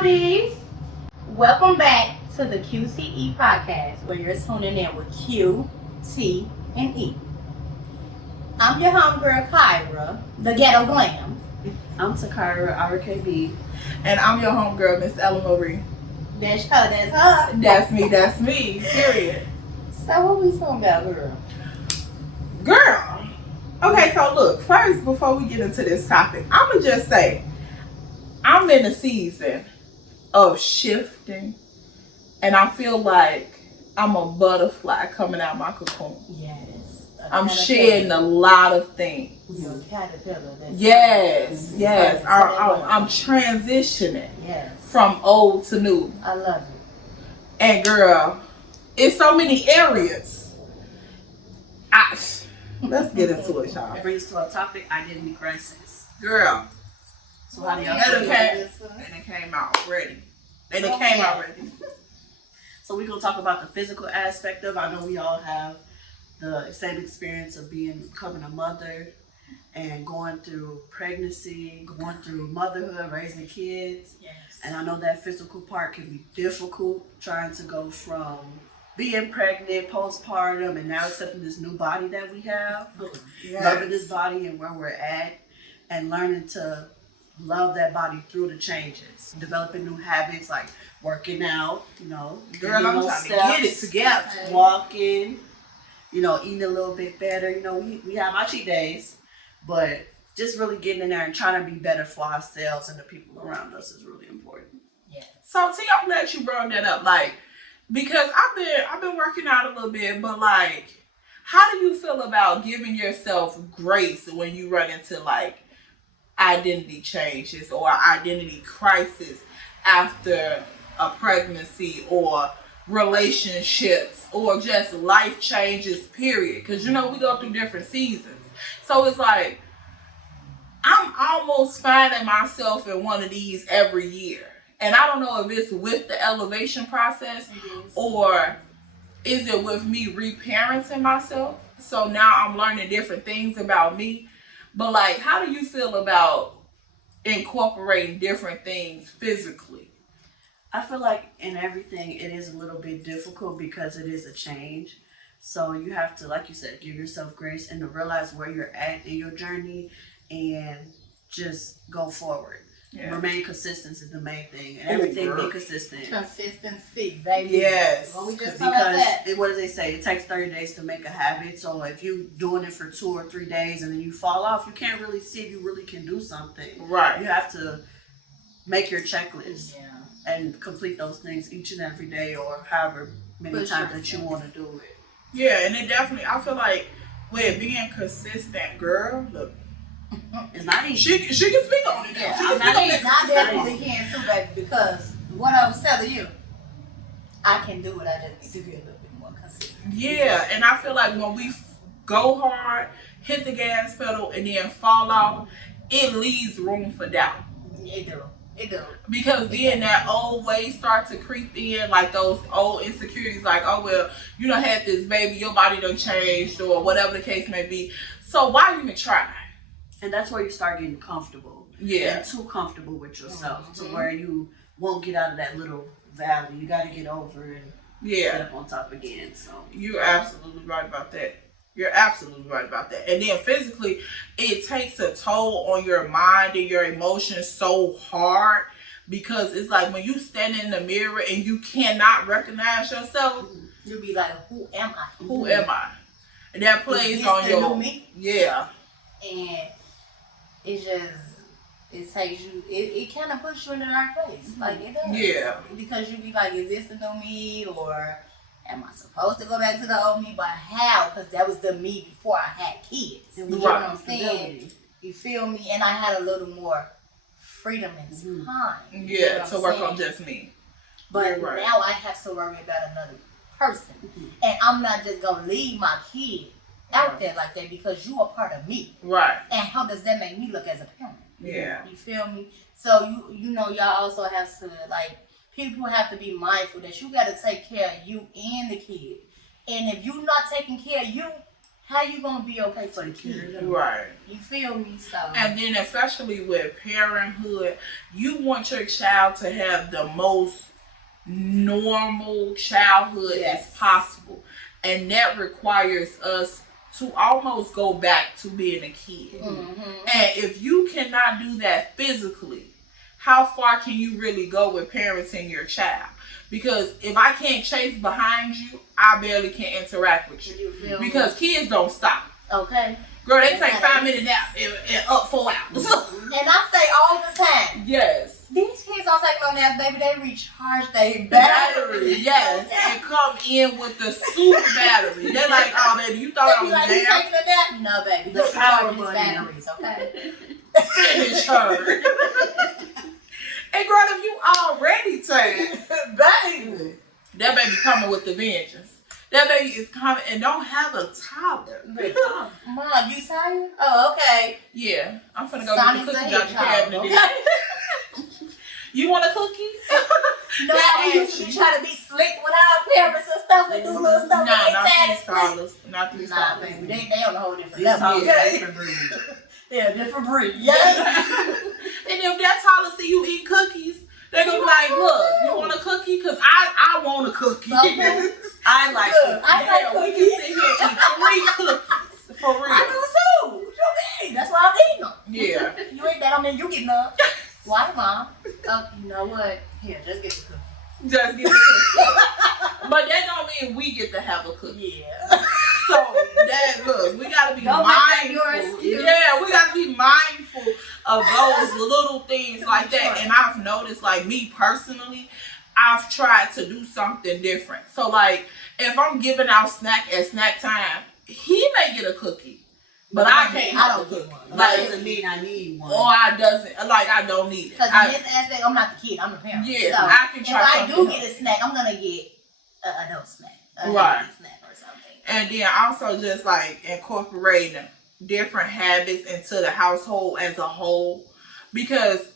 cuties. Welcome back to the QTE Podcast, where you're tuning in with Q, T, and E. I'm your homegirl, Kyra, the ghetto glam. I'm Takira, RKB. And I'm your homegirl, Miss Ella Marie. That's her. That's me, period. So what we talking about, girl? Girl. Okay, so look, first, before we get into this topic, I'm going to just say, I'm in a season of shifting, and I feel like I'm a butterfly coming out my cocoon. Yes. I'm shedding a lot of things. You're a caterpillar. Yes. I'm transitioning from old to new. I love it. And girl, it's so many areas. Let's get into it, y'all. That brings to a topic, identity crisis. Girl. So how do y'all feel? And it came out already. Already. So we're going to talk about the physical aspect of it. I know we all have the same experience of becoming a mother and going through pregnancy, going through motherhood, raising kids. Yes. And I know that physical part can be difficult, trying to go from being pregnant, postpartum, and now accepting this new body that we have, loving this body and where we're at, and learning to love that body through the changes, developing new habits like working out, girl, I'm trying to get it together, walking, eating a little bit better. We have our cheat days, but just really getting in there and trying to be better for ourselves and the people around us is really important. Yeah. So T, I'm glad you brought that up, because I've been working out a little bit, but how do you feel about giving yourself grace when you run into identity changes or identity crisis after a pregnancy or relationships or just life changes, period? Because we go through different seasons. So it's I'm almost finding myself in one of these every year. And I don't know if it's with the elevation process or is it with me reparenting myself. So now I'm learning different things about me. But how do you feel about incorporating different things physically? I feel like in everything it is a little bit difficult because it is a change. So you have to, like you said, give yourself grace and to realize where you're at in your journey and just go forward. Yeah. Remain consistent is the main thing. And everything be consistent. Consistency, baby. Yes. Well, because what do they say? It takes 30 days to make a habit. So if you're doing it for 2 or 3 days and then you fall off, you can't really see if you really can do something. Right. You have to make your checklist and complete those things each and every day or however many times that you want to do it. Yeah, and it definitely, I feel like with being consistent, girl, look. It's not easy. She can speak on it. Yeah, I definitely can too, baby, because what I was telling you, I can do it. I just need to be a little bit more consistent. Yeah, and I feel like when we go hard, hit the gas pedal, and then fall off, it leaves room for doubt. It do. Because then that old way starts to creep in, those old insecurities, oh, well, you done had this baby, your body done changed, or whatever the case may be. So why even try? And that's where you start getting comfortable. Yeah. And too comfortable with yourself to where you won't get out of that little valley. You got to get over and get up on top again. So you're absolutely right about that. And then physically, it takes a toll on your mind and your emotions so hard because it's when you stand in the mirror and you cannot recognize yourself. You'll be like, who am I? Who am I? And that plays on your... me. Yeah. And it takes you, it kind of puts you in the right place. It does. Yeah. Because you be is this the new me, or am I supposed to go back to the old me? But how? Because that was the me before I had kids. You know what I'm saying? You feel me? And I had a little more freedom and time. Yeah, to work on just me. But now I have to worry about another person. And I'm not just going to leave my kid out there like that because you are part of me. Right. And how does that make me look as a parent? Yeah. You feel me? So y'all also have to people have to be mindful that you got to take care of you and the kid. And if you're not taking care of you, how you gonna be okay for the kid? Right. You feel me? So. And then especially with parenthood, you want your child to have the most normal childhood as possible. And that requires us to almost go back to being a kid. And if you cannot do that physically, how far can you really go with parenting your child? Because if I can't chase behind you, I barely can interact with you. Because kids don't stop. Okay. Girl, they take 5 minutes nap and up 4 hours. And I say all the time. Yes. These kids don't take no naps, baby. They recharge their battery. Yes. And come in with the super battery. They're like, oh, baby, you thought I was like, you taking a nap? No, baby. The power his batteries, okay? Finish her. And girl, if you already tired, baby, that baby coming with the vengeance. That baby is coming and don't have a toddler. Mom, you tired? Oh, okay. Yeah, I'm finna go get the cookie out the cabinet. Okay. You want a cookie? No, we used to be trying to be slick with our parents and stuff and do little stuff. Not these dollars. Baby, they on a whole different level. Different breed. They're a different breed. Yeah. And if that toddler see you eat cookies, they're gonna be like, look, you want a cookie? Because I want a cookie. Okay. I like cookies. I like we can sit here and eat 3 cookies. For real. I do too. What you mean? That's why I'm eating them. Yeah. You ain't that, I mean, you getting up. Why, Mom? You know what? Here, just get the cookie. Just get the cookie. But that don't mean we get to have a cookie. Yeah. So that look, we gotta be Don't mindful. Yeah, we gotta be mindful of those little things like that. And I've noticed, like me personally, I've tried to do something different. So like, if I'm giving out snack at snack time, he may get a cookie, but I can't have a cookie. That doesn't mean I need one. Or I don't need it. Because in this aspect, I'm not the kid, I'm the parent. Yeah, so I can try. If I do get a snack, I'm gonna get an adult snack, a healthy snack or something. And then also just like incorporating different habits into the household as a whole, because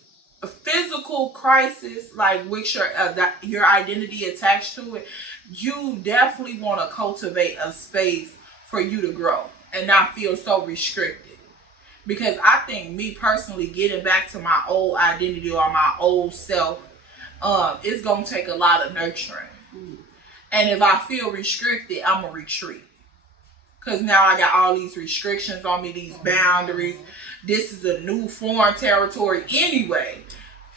a physical crisis, like with your identity attached to it, you definitely want to cultivate a space for you to grow and not feel so restricted. Because I think me personally, getting back to my old identity or my old self, it's gonna take a lot of nurturing. And if I feel restricted, I'm going to retreat. Because now I got all these restrictions on me, these boundaries. This is a new foreign territory anyway.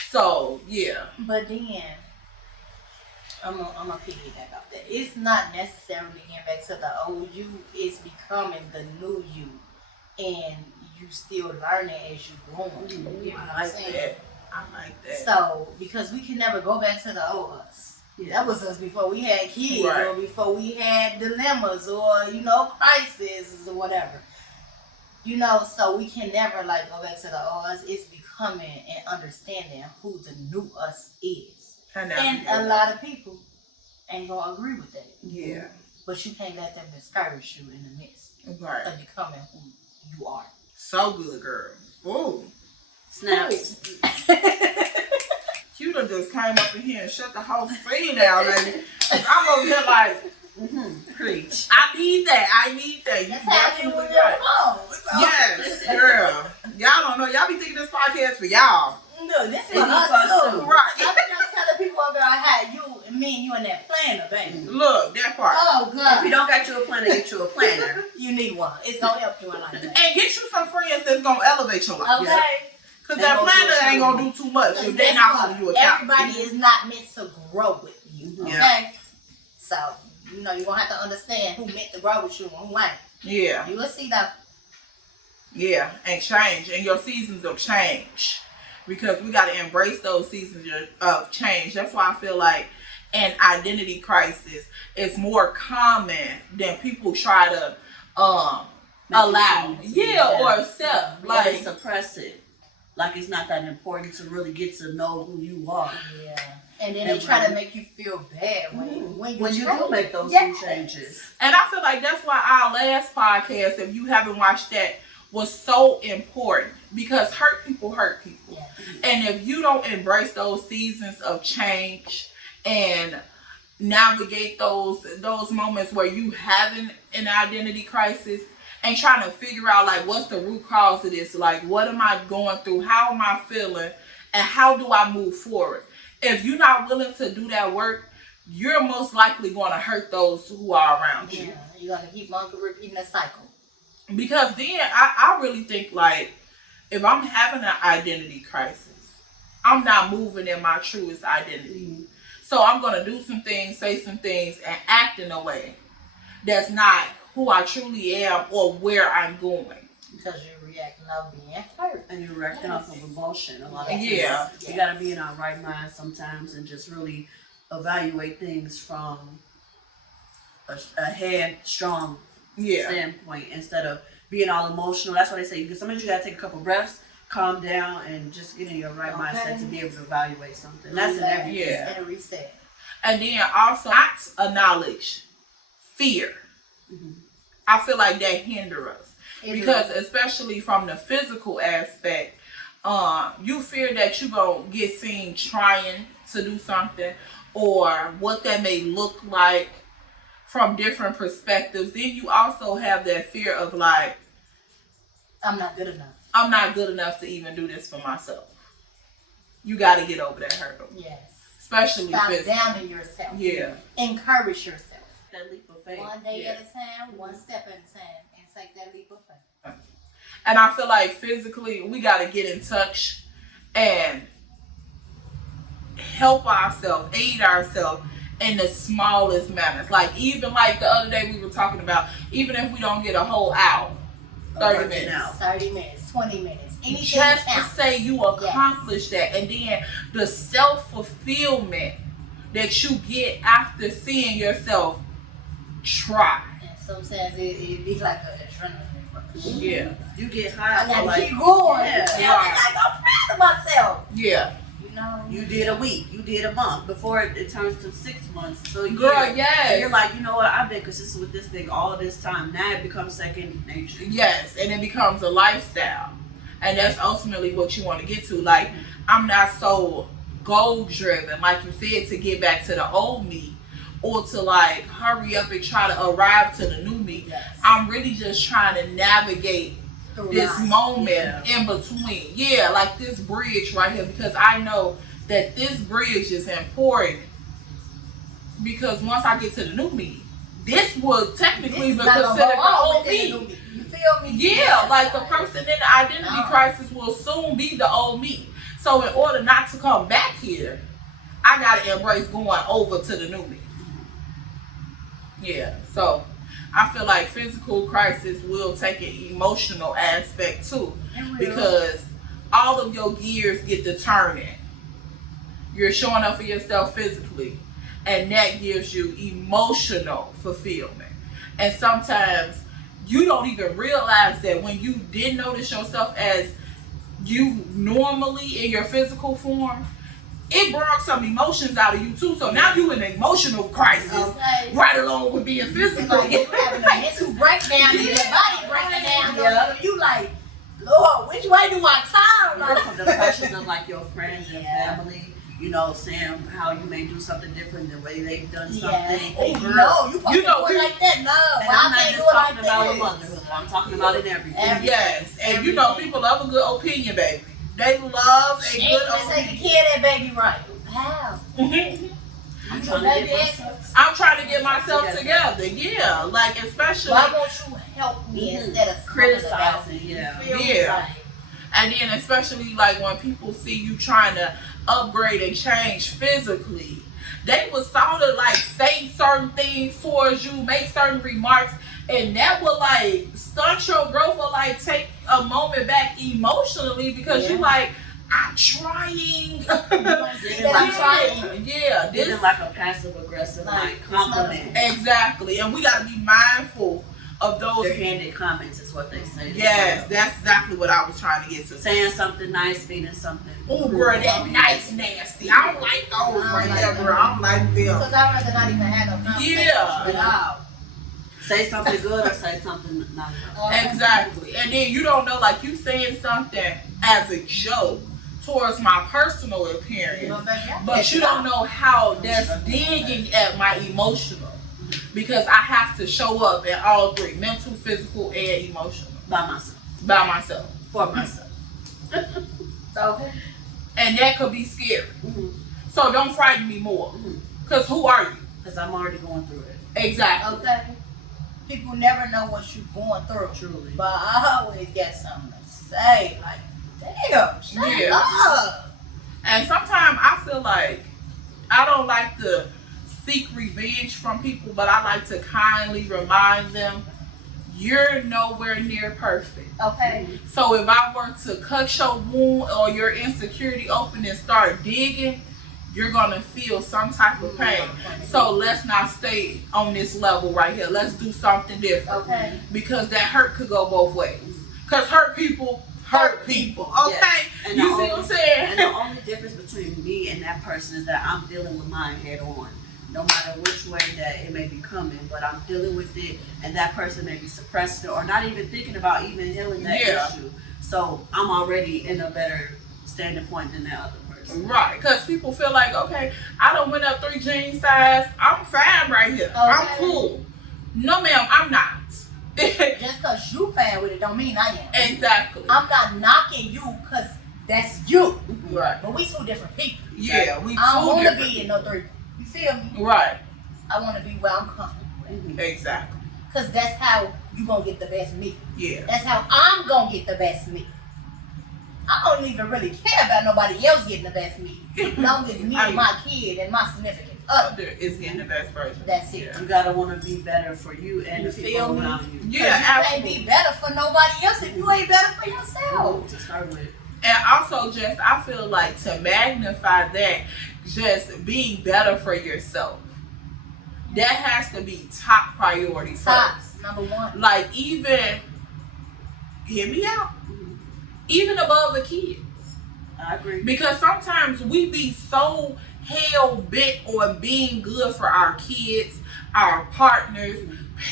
So, yeah. But then, I'm going to piggyback off that. It's not necessarily getting back to the old you. It's becoming the new you. And you still learning as you going. You know what I'm saying? I like that. So, because we can never go back to the old us. Yeah. That was us before we had kids, or before we had dilemmas, or crises or whatever. So we can never go back to the old us. It's becoming and understanding who the new us is, and a lot of people ain't gonna agree with that. Yeah, but you can't let them discourage you in the midst of becoming who you are. So good, girl. Ooh, snaps. You done just came up in here and shut the whole thing down, baby. I'm over here like, preach. I need that. You definitely right. Yes, girl. Y'all don't know. Y'all be thinking this podcast for y'all. No, this is for us too. Right. I'm just telling people over I had you and me and you in that planner, baby. Look, that part. Oh, God. If you don't got you a planner, get you a planner. You need one. It's going to help you in life. And get you some friends that's going to elevate your life. Okay. Yeah? Because that planner ain't going to do too much if they're not holding you accountable. Everybody is not meant to grow with you, okay? Yeah. So, you're going to have to understand who meant to grow with you and who ain't. Yeah. You will see that. Yeah, and change. And your seasons of change. Because we got to embrace those seasons of change. That's why I feel like an identity crisis is more common than people try to allow. Or accept. Like suppress it. Like it's not that important to really get to know who you are. Yeah. And then they try to make you feel bad when you do make those changes. And I feel like that's why our last podcast, if you haven't watched that, was so important. Because hurt people hurt people. Yeah. And if you don't embrace those seasons of change and navigate those moments where you having an identity crisis and trying to figure out like what's the root cause of this, like what am I going through, how am I feeling, and how do I move forward. If you're not willing to do that work, you're most likely going to hurt those who are around you. Yeah, you're going to keep on repeating the cycle. Because then I really think like if I'm having an identity crisis, I'm not moving in my truest identity. So I'm going to do some things, say some things, and act in a way that's not who I truly am or where I'm going. Because you're reacting off being hurt. And you're reacting off of emotion a lot of times. Yeah. You got to be in our right mind sometimes and just really evaluate things from a headstrong standpoint instead of being all emotional. That's why they say sometimes you got to take a couple breaths, calm down, and just get in your right mindset to be able to evaluate something. That's in everything. And a reset. And then also not acknowledge fear. I feel like that hinder us. Because especially from the physical aspect, you fear that you're going to get seen trying to do something or what that may look like from different perspectives. Then you also have that fear of like, I'm not good enough. I'm not good enough to even do this for myself. You got to get over that hurdle. Yes. Especially stop physically. downing yourself. Yeah. Encourage yourself. That leap of faith. One day at a time, one step at a time, and take that leap of faith. And I feel like physically, we got to get in touch and help ourselves, aid ourselves in the smallest manners. Like even like the other day we were talking about, even if we don't get a whole hour, 30 minutes. 30 minutes, 20 minutes. Anything Just counts. to say you accomplished that. And then the self-fulfillment that you get after seeing yourself try. And sometimes it be like an adrenaline rush. Yeah. You get high. I gotta like, keep going. Yeah. Like I'm proud of myself. Yeah. You know? You did a week. You did a month. Before it turns to 6 months. So Girl, yes. And you're like, you know what? I've been consistent with this thing all this time. Now it becomes second nature. Yes, and it becomes a lifestyle. And that's ultimately what you want to get to. Like, I'm not so goal driven, like you said, to get back to the old me or to like hurry up and try to arrive to the new me. Yes. I'm really just trying to navigate this moment in between. Yeah, like this bridge right here, because I know that this bridge is important because once I get to the new me, this would technically be considered the old me. You feel me? Yeah, like the person in the identity crisis will soon be the old me. So in order not to come back here, I gotta embrace going over to the new me. Yeah, so I feel like physical crisis will take an emotional aspect too, because all of your gears get to turning. You're showing up for yourself physically, and that gives you emotional fulfillment. And sometimes you don't even realize that when you didn't notice yourself as you normally in your physical form, it brought some emotions out of you too. So now you in an emotional crisis, right along with being physical. Like you having a mental breakdown, your body breaking down. Yeah. You like, Lord, which way do I turn? Like, from the pressures of like your friends and family, you know, saying how you may do something different the way they've done something. Oh, no, you supposed to do it like that. No, And I'm not just talking about with motherhood. I'm talking about in everything. Yes, and you know people love a good opinion, baby. They love a good opinion. Say you care that baby right. How? I'm trying to get myself together. Yeah, like especially. Why won't you help me instead of criticizing? Yeah. And then especially like when people see you trying to upgrade and change physically, they will sort of like say certain things towards you, make certain remarks, and that will like stunt your growth or like take a moment back emotionally because you like, I'm trying. I'm trying. Yeah, this is like a passive aggressive like compliment. Exactly, and we gotta be mindful of those underhanded comments is what they say. Yes, that's exactly what I was trying to get to. Saying something nice, meaning something. Oh, girl, that nice nasty. I don't like those right there, girl. I don't like them. Because I'd rather not even have no conversation at all. Say something good or say something not good. Exactly. And then you don't know, like you saying something as a joke towards my personal appearance, but you don't know how that's digging at my emotional. because I have to show up in all three: mental, physical, and emotional. By myself. For myself. Okay. And that could be scary. Mm-hmm. So don't frighten me more. Because who are you? Because I'm already going through it. Exactly. Okay. People never know what you're going through. Truly. But I always got something to say. Like, damn, shut up. And sometimes I feel like I don't like to seek revenge from people, but I like to kindly remind them, you're nowhere near perfect. Okay. So if I were to cut your wound or your insecurity open and start digging, you're going to feel some type of pain. So let's not stay on this level right here. Let's do something different. Okay. Because that hurt could go both ways. Because hurt people hurt people. Okay? Yes. And you see what I'm saying? And the only difference between me and that person is that I'm dealing with mine head on. No matter which way that it may be coming, but I'm dealing with it, and that person may be suppressed it or not even thinking about even healing that issue. So I'm already in a better standing point than that other person. Right, because people feel like, okay, I done went up 3 jean size. I'm fine right here. Okay. I'm cool. No, ma'am, I'm not. Just because you fan with it don't mean I am. Exactly. I'm not knocking you because that's you. Right. But we two different people. Yeah, we I don't two want to different. be in no 3. You feel me? Right. I want to be where I'm comfortable with. Exactly. Because that's how you going to get the best me. Yeah. That's how I'm going to get the best me. I don't even really care about nobody else getting the best me. As long as me and my kid and my significant other is getting the best version. That's it. Yeah. You gotta want to be better for you and You the feel people me? around you. Yeah, you absolutely. can't be better for nobody else if you ain't better for yourself. To start with. And also, just I feel like to magnify that, just being better for yourself, that has to be top priority Top, first. number 1. Like, even, hear me out, even above the kids. I agree. Because sometimes we be so hell bent on being good for our kids, our partners,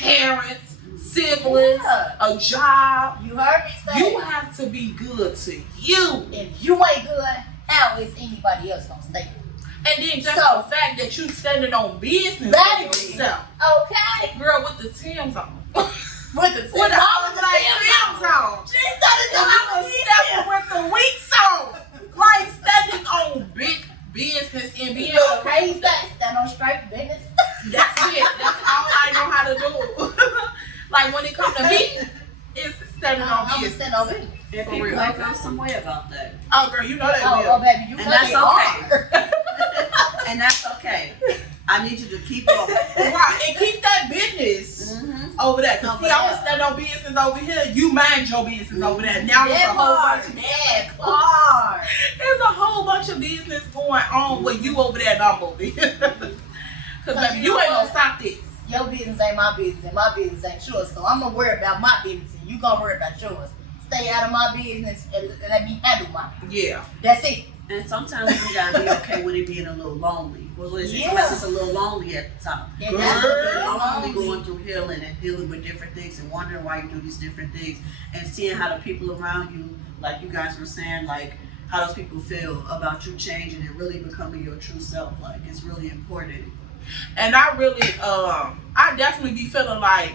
parents, siblings, a job. You heard me say You have to be good to you. if you ain't good, how is anybody else going to stay good? And then just So- the fact that you standing on business Baby. for yourself. Okay. Girl, with the Tim's on. With the With the holiday Tim's on. She's not And you was stepping with the weeks on. Like standing on big business and being okay. Raise that, stand on straight business. That's it. That's all I know how to do. Like when it comes to me, it's standing on I'm business. stand on business. And For people real. may feel some way about that. Oh girl, you know that Oh, will. baby, you And know that's they okay. are. And that's okay. I need you to keep going. Right, and keep that business over there. Cause see, I'm gonna stand on business over here. You mind your business over there. Now there's a whole bunch of there's a whole bunch of business going on with you over there and I'm over here. Cause baby, you ain't gonna stop this. Your business ain't my business, and my business ain't yours. So I'm gonna worry about my business, and you gonna worry about yours. Stay out of my business and let me handle my business. Yeah. That's it. And sometimes we gotta be okay with it being a little lonely. Well, it's just a little lonely at the time. Yeah, Girl. that's Lonely going through healing and dealing with different things and wondering why you do these different things and seeing how the people around you, like you guys were saying, like how those people feel about you changing and really becoming your true self. Like it's really important. And I really, I definitely be feeling like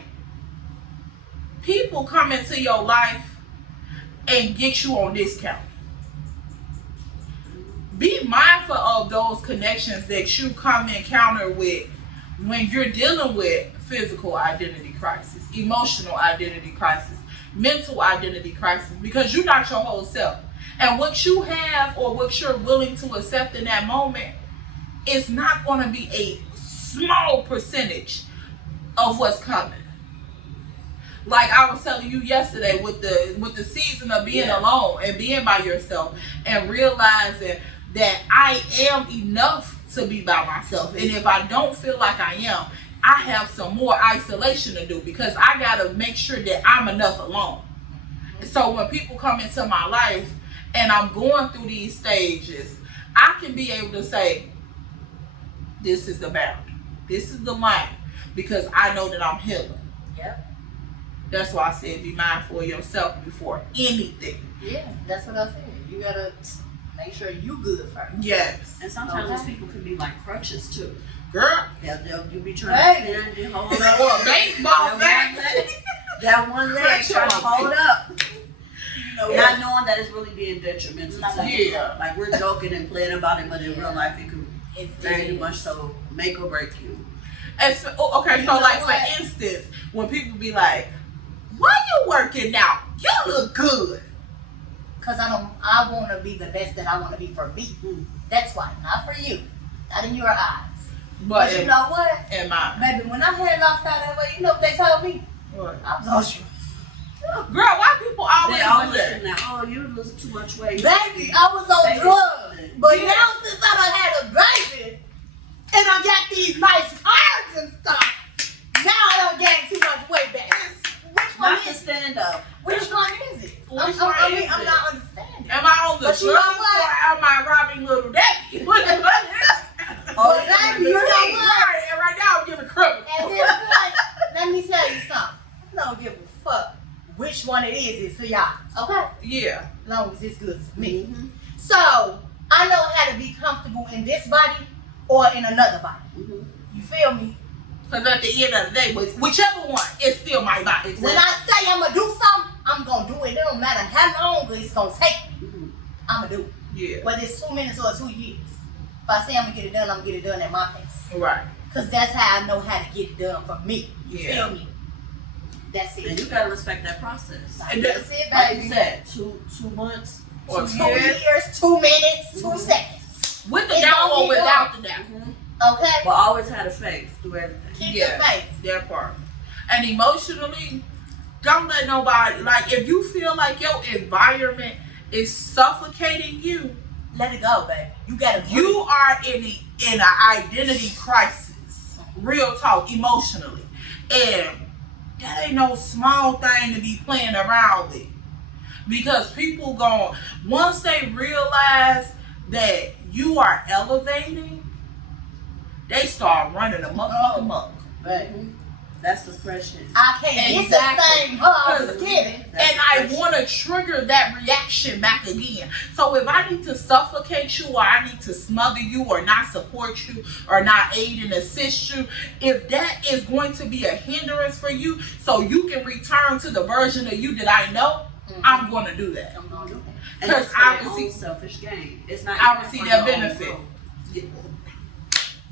people come into your life and get you on discount. Be mindful of those connections that you come encounter with when you're dealing with physical identity crisis, emotional identity crisis, mental identity crisis, because you're not your whole self. And what you have or what you're willing to accept in that moment is not going to be a small percentage of what's coming. Like I was telling you yesterday with the season of being alone and being by yourself and realizing that I am enough to be by myself. And if I don't feel like I am, I have some more isolation to do because I got to make sure that I'm enough alone. So when people come into my life and I'm going through these stages, I can be able to say, this is the boundary. This is the line, because I know that I'm healing. Yep. That's why I said be mindful of yourself before anything. Yeah, that's what I said. You gotta make sure you good first. Yes. And sometimes those people can be like crutches too. Girl. You be trying to stand and hold up. Or a baseball bat. That one leg trying to hold up. You know, not knowing that it's really being detrimental to you. Yeah. Like we're joking and playing about it, but in real life it could very much so make or break you. And so, okay, so like for instance, when people be like, "Why you working out? You look good." Cause I want to be the best that I want to be for me. That's why, not for you, not in your eyes. But you know what? Am I? Baby, when I had lost out that way, you know what they told me? What? I was all sure. Girl, why people always do that? Now, oh, you lose too much weight. Baby, I was on drugs. But now since I done had a baby, and I got these nice cars and stuff, now I don't gain too much weight back. Which one Not to stand up. Which one is it? I'm not understanding. Am I on the But you know drugs what? or am I robbing little Debbie? Oh, baby, you know what? Right, and right now I'm giving credit. At this point, let me tell you something. I don't give a fuck which one it is to y'all. Okay? Yeah. As long as it's good to me. Mm-hmm. So, I know how to be comfortable in this body or in another body. Mm-hmm. You feel me? Because at the end of the day, whichever one, it's still my body. When I say I'm going to do something, I'm going to do it. It don't matter how long it's going to take me. Mm-hmm. I'm going to do it. Yeah. Whether it's 2 minutes or 2 years. If I say I'm going to get it done, I'm going to get it done at my pace. Right. Because that's how I know how to get it done for me. You feel me? That's it. And you got to respect that process. And that's it, baby. Like you said, 2 months. Or 2 years, 2 minutes, 2 seconds. With the down or without the down. Okay? But always had a faith through everything. Keep the faith. That part. And emotionally, don't let nobody, like, if you feel like your environment is suffocating you, let it go, baby. You gotta. You are in an identity crisis. Real talk, emotionally. And that ain't no small thing to be playing around with. Because people once they realize that you are elevating, they start running amok. Right. That's depression. I can't get the same hug as giving. And I want to trigger that reaction back again. So if I need to suffocate you, or I need to smother you, or not support you, or not aid and assist you, if that is going to be a hindrance for you, so you can return to the version of you that I know, I'm going to do that. I'm going to do that. Because I will see selfish gain. It's not. I will see that benefit.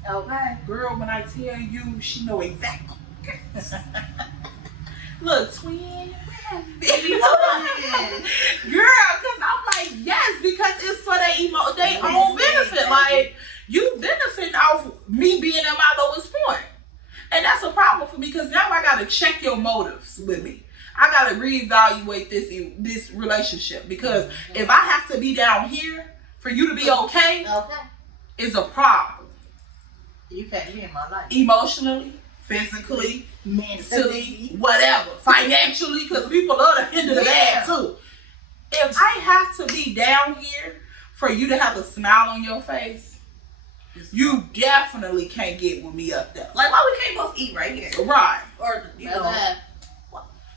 Okay. Girl, when I tell you, she know exactly. Look, twin. Girl, because I'm like, yes, because it's for their own benefit. Like, you benefit off me being at my lowest point. And that's a problem for me, because now I got to check your motives with me. I got to reevaluate this relationship, because if I have to be down here for you to be okay, it's a problem. You can't be in my life. Emotionally, physically, mentally, whatever, financially, because people love to hinder the bag too. If I have to be down here for you to have a smile on your face, you definitely can't get with me up there. Like, why we can't both eat right here? Right. Or,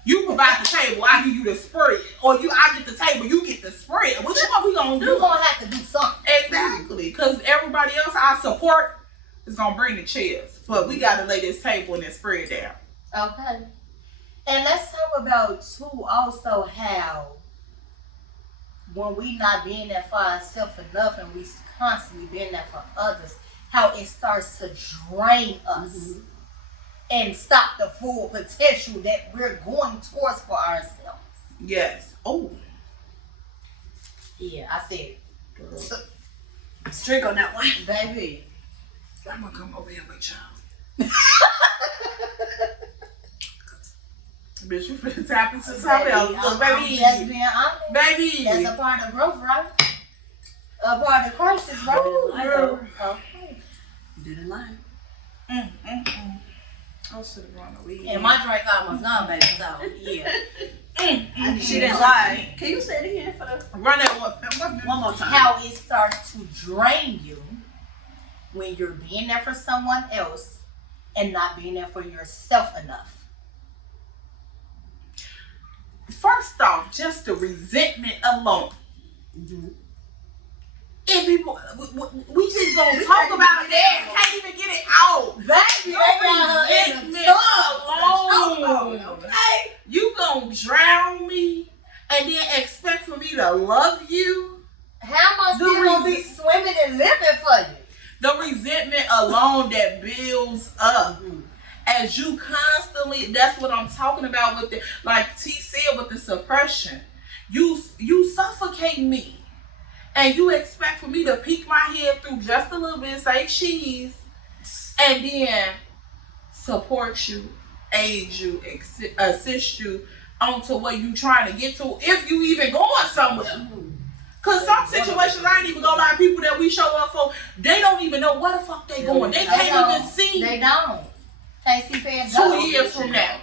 you provide the table, I give you the spread. Or I get the table, you get the spread. Which one we gonna do? You're gonna have to do something. Exactly. Because everybody else I support is gonna bring the chairs. But we gotta lay this table and this spread down. Okay. And let's talk about too also how when we not being there for ourselves enough and we constantly being there for others, how it starts to drain us and stop the full potential that we're going towards for ourselves. Yes. Oh. Yeah, I said it. Strict on that one. Baby. I'm gonna come over here with y'all. Bitch, you finna tap into something else. Look, baby. I'm just being honest. Baby. That's a part of growth, right? A part of crisis, right? Okay. You didn't lie. I should have run away. And my drink almost gone, baby, so yeah. She didn't lie. Can you say it again for the... Run that one more time. How it starts to drain you when you're being there for someone else and not being there for yourself enough. First off, just the resentment alone. It And people, we just gonna talk about that. Can't even get it out. Baby, alone. Okay? You gonna drown me and then expect for me to love you? How am I still gonna be swimming and living for you? The resentment alone that builds up. As you constantly, that's what I'm talking about with the, like T said, with the suppression. You suffocate me. And you expect for me to peek my head through just a little bit, say cheese, and then support you, aid you, assist you onto what you trying to get to, if you even going somewhere. Because some situations, I ain't even gonna lie, people that we show up for, they don't even know where the fuck they going. They can't even see. They don't. Can't see past 2 years from now.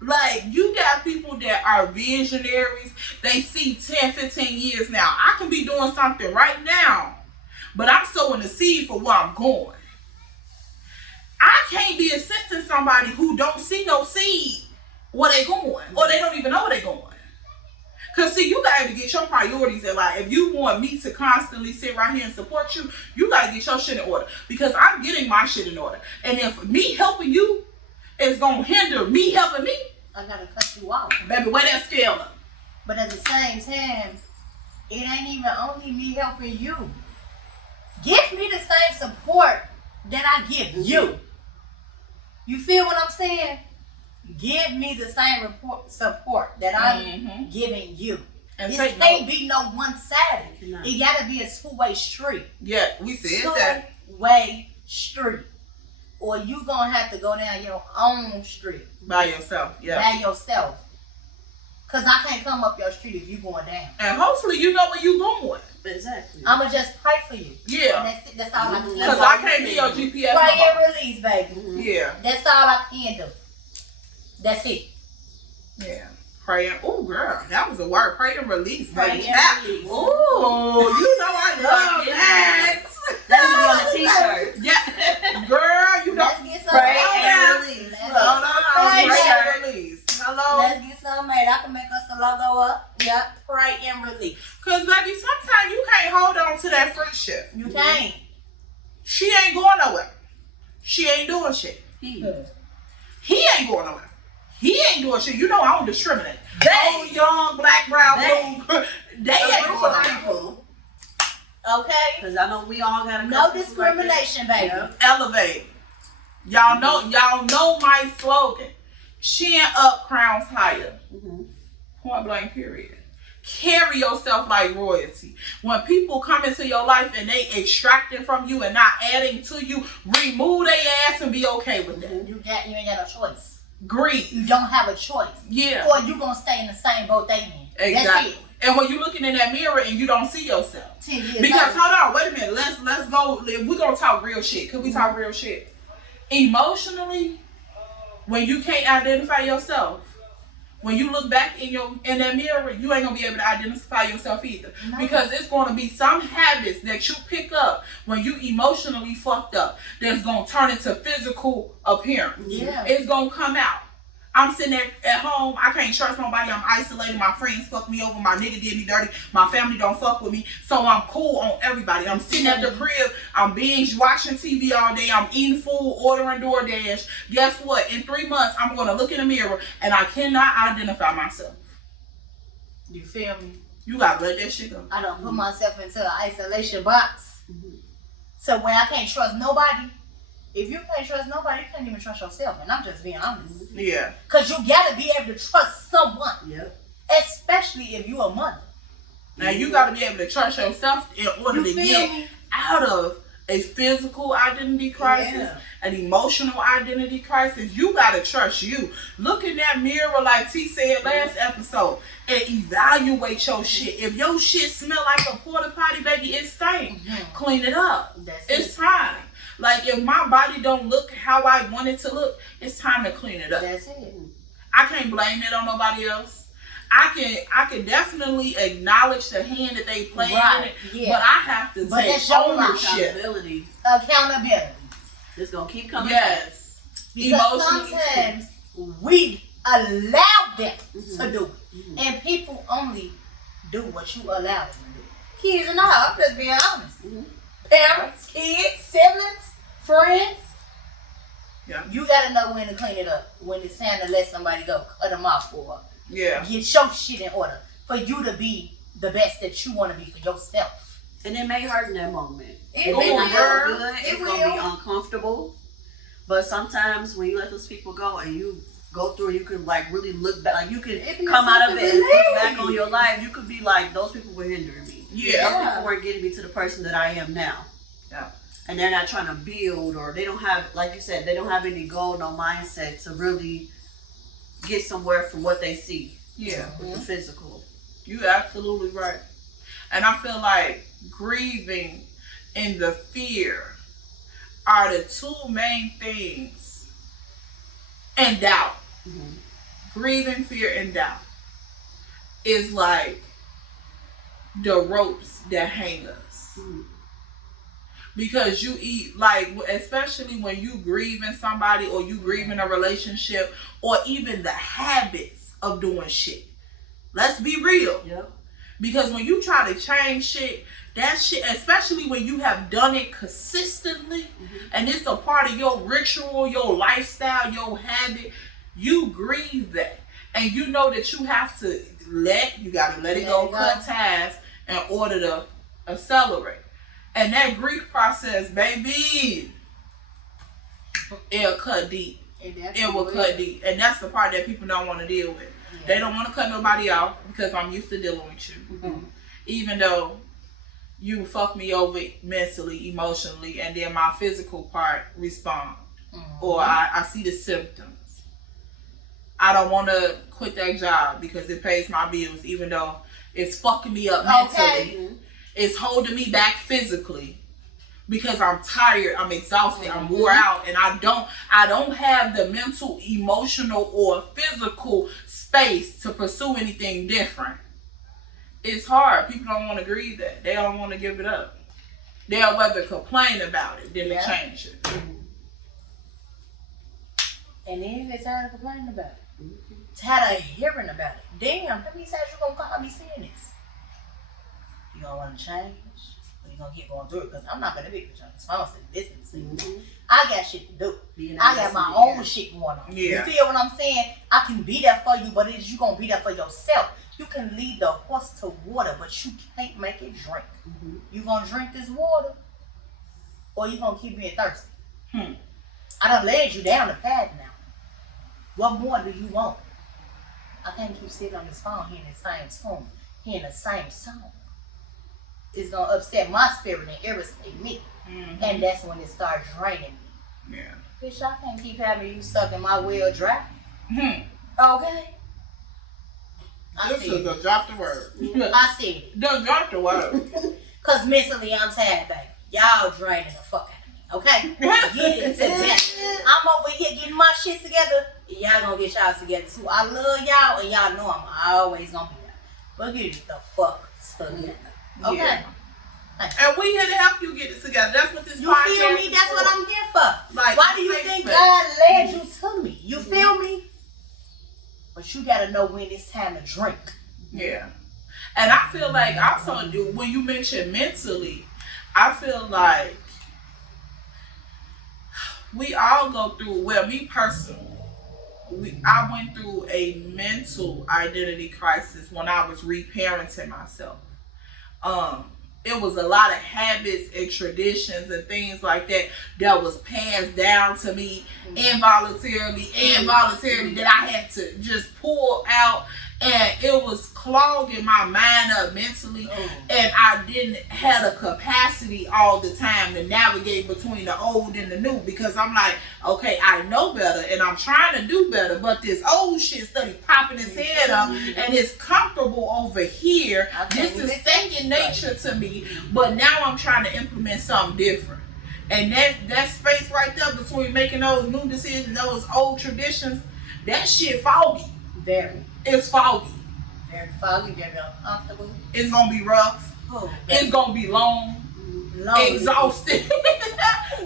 Like, you got people that are visionaries. They see 10, 15 years now. I can be doing something right now, but I'm sowing the seed for where I'm going. I can't be assisting somebody who don't see no seed where they going, or they don't even know where they going. Because, see, you got to get your priorities in line. If you want me to constantly sit right here and support you, you got to get your shit in order. Because I'm getting my shit in order. And if me helping you is going to hinder me helping me, I got to cut you off. Baby, where that scale up? But at the same time, it ain't even only me helping you. Give me the same support that I give you. You feel what I'm saying? Give me the same support that I'm giving you. And it can't be no one-sided. No. It got to be a two-way street. Yeah, we said that. Two-way street. Or you going to have to go down your own street. By yourself, yeah. By yourself. Because I can't come up your street if you going down. And hopefully you know where you going. Exactly. I'm going to just pray for you. Yeah. That's all I can do. Because I can't be your GPS. Pray and release, baby. Yeah. That's all I can do. That's it. Yeah. Pray and, oh girl, that was a word. Pray and release. Pray and release. Oh, you know I love that. That should be on a t-shirt. Yeah. Girl, you know. Let's get some pray and release. Pray and release. Hello. Let's get some made. I can make us a logo up. Yeah. Pray and release. Because, baby, sometimes you can't hold on to that friendship. You can't. She ain't going nowhere. She ain't doing shit. He ain't going nowhere. He ain't doing shit. You know I don't discriminate. Old, young, black, brown, blue. They ain't going nowhere. Okay? Because I know we all got to no discrimination, baby. Yeah. Elevate. Y'all know my slogan. Chin up, crowns higher. Point blank, period. Carry yourself like royalty. When people come into your life and they extracting from you and not adding to you, remove their ass and be okay with that. You ain't got no choice. Greed. You don't have a choice. Yeah. Or you gonna stay in the same boat they in. Exactly. That's it. And when you're looking in that mirror and you don't see yourself. 10 years because later. hold on, wait a minute. Let's go. We're gonna talk real shit. Could we talk real shit? Emotionally, when you can't identify yourself, when you look back in that mirror, you ain't gonna be able to identify yourself either. No. Because it's gonna be some habits that you pick up when you emotionally fucked up that's gonna turn into physical appearance. Yeah. It's gonna come out. I'm sitting there at home, I can't trust nobody, I'm isolated, my friends fuck me over, my nigga did me dirty, my family don't fuck with me, so I'm cool on everybody. I'm sitting at the crib, I'm binge watching TV all day, I'm eating food, ordering DoorDash. Guess what? In 3 months, I'm gonna look in the mirror and I cannot identify myself. You feel me? You gotta let that shit go. I don't put myself into an isolation box. So when I can't trust nobody, if you can't trust nobody, you can't even trust yourself. And I'm just being honest. Yeah. Because you got to be able to trust someone. Yep. Especially if you're a mother. Now, you got to be able to trust yourself in order to get out of a physical identity crisis, an emotional identity crisis. You got to trust you. Look in that mirror like T said last episode and evaluate your shit. If your shit smell like a porta potty, baby, it stinks. Clean it up. It's time. Like, if my body don't look how I want it to look, it's time to clean it up. That's it. I can't blame it on nobody else. I can definitely acknowledge the hand that they play in it, but I have to take ownership. Accountability. It's gonna keep coming. Yes. Because sometimes we allow them to do it, and people only do what you allow them to do. kids and all. I'm just being honest. Mm-hmm. Parents, kids, siblings, friends. Yeah. You gotta know when to clean it up. When it's time to let somebody go, cut them off, or get your shit in order for you to be the best that you want to be for yourself. And it may hurt in that moment. It may will. not feel good. It's will. gonna be uncomfortable. But sometimes when you let those people go and you go through, you can like really look back. Like you can come out of it and look back on your life. You could be like, those people were hindering me. Yeah. Those people weren't getting me to the person that I am now. Yeah. And they're not trying to build, or they don't have, like you said, they don't have any goal, no mindset to really get somewhere from what they see. Yeah. With the physical. You're absolutely right. And I feel like grieving and the fear are the two main things. And doubt. Mm-hmm. Grieving, fear, and doubt is like the ropes that hang us. Mm-hmm. Because you eat, like, especially when you grieve in somebody or you grieve in a relationship or even the habits of doing shit. Let's be real. Yep. Because when you try to change shit, that shit, especially when you have done it consistently, and it's a part of your ritual, your lifestyle, your habit, you grieve that. And you know that you have to you gotta let it go, cut ties in order to accelerate. And that grief process, baby, it'll cut deep. It will cut deep. And that's the part that people don't want to deal with. Yeah. They don't want to cut nobody off because I'm used to dealing with you. Mm-hmm. Even though you fuck me over mentally, emotionally, and then my physical part respond. Mm-hmm. Or I see the symptoms. I don't want to quit that job because it pays my bills, even though it's fucking me up mentally. Mm-hmm. It's holding me back physically because I'm tired, I'm exhausted, I'm wore out, and I don't have the mental, emotional, or physical space to pursue anything different. It's hard. People don't want to grieve that. They don't want to give it up. They'll rather complain about it than to change it. Mm-hmm. And then they're tired of complaining about it. Mm-hmm. Tired of hearing about it. Damn, how many times you gonna call me saying this? You don't want to change, or you gonna keep going through it? Because I'm not gonna be responsible. Mm-hmm. I got shit to do. I got my own shit going on. Yeah. You feel what I'm saying? I can be there for you, but you gonna be there for yourself. You can lead the horse to water, but you can't make it drink. Mm-hmm. You gonna drink this water, or you gonna keep being thirsty? I done led you down the path now. What more do you want? I can't keep sitting on this phone hearing the same tune, hearing the same song. It's gonna upset my spirit and irritate me. Mm-hmm. And that's when it starts draining me. Yeah. Bitch, I can't keep having you sucking my well dry. Okay? Don't drop the word. I said it. Don't drop the word. Cause mentally I'm tired, baby. Y'all draining the fuck out of me. Okay? Get it together. I'm over here getting my shit together. Y'all gonna get y'all together too. I love y'all and y'all know I'm always gonna be there. But get it the fuck together. Okay. Yeah. And we here to help you get it together. That's what this podcast is. You feel me? That's what I'm here for. Like, why do you think God led you to me? You feel me? But you gotta know when it's time to drink. Yeah. And I feel like also when you mention mentally, I feel like we all go through, well, me personally, I went through a mental identity crisis when I was reparenting myself. It was a lot of habits and traditions and things like that was passed down to me involuntarily that I had to just pull out, and it was clogging my mind up mentally, and I didn't have a capacity all the time to navigate between the old and the new, because I'm like, okay, I know better and I'm trying to do better, but this old shit study popping its head up and it's comfortable over here. This is second nature to me, but now I'm trying to implement something different. And that space right there between making those new decisions, those old traditions, that shit foggy. Very. It's foggy. Very foggy, very uncomfortable. It's gonna be rough. It's gonna be long. Exhausting.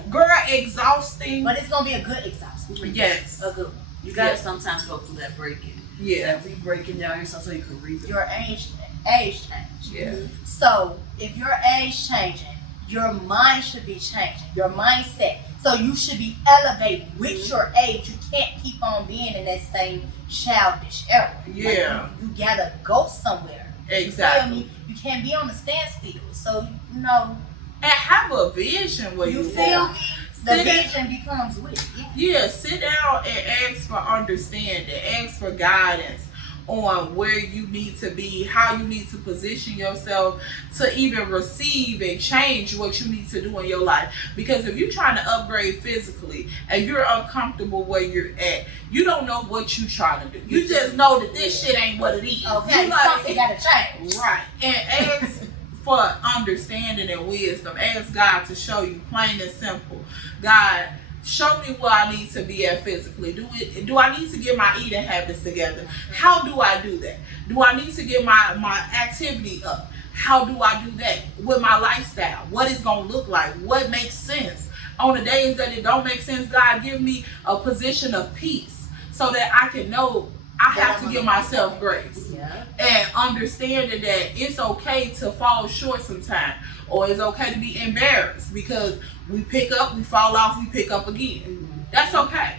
Girl, exhausting. But it's gonna be a good exhausting. Yes. A good one. You gotta sometimes go through that breaking. Yeah. That re-breaking down yourself so you can read it. Your age age change. Yeah. So if your age changing, your mind should be changing, your mindset. So you should be elevating with your age. You can't keep on being in that same childish era. Yeah. Like you gotta go somewhere. Exactly. You feel me? You can't be on the standstill. So, you know. And have a vision where you feel me? The Sit vision becomes with it. Yeah, sit down and ask for understanding, ask for guidance on where you need to be, how you need to position yourself to even receive and change what you need to do in your life. Because if you're trying to upgrade physically and you're uncomfortable where you're at, you don't know what you're trying to do. You just know that this shit ain't what it is. Okay, something gotta change. Right. And ask for understanding and wisdom. Ask God to show you, plain and simple. God, show me where I need to be at physically. Do I need to get my eating habits together? How do I do that? Do I need to get my activity up? How do I do that with my lifestyle? What it's going to look like? What makes sense? On the days that it don't make sense, God, give me a position of peace so that I can know I have to give myself grace. Yeah. And understanding that it's okay to fall short sometimes, or it's okay to be embarrassed because we pick up, we fall off, we pick up again. Mm-hmm. That's okay.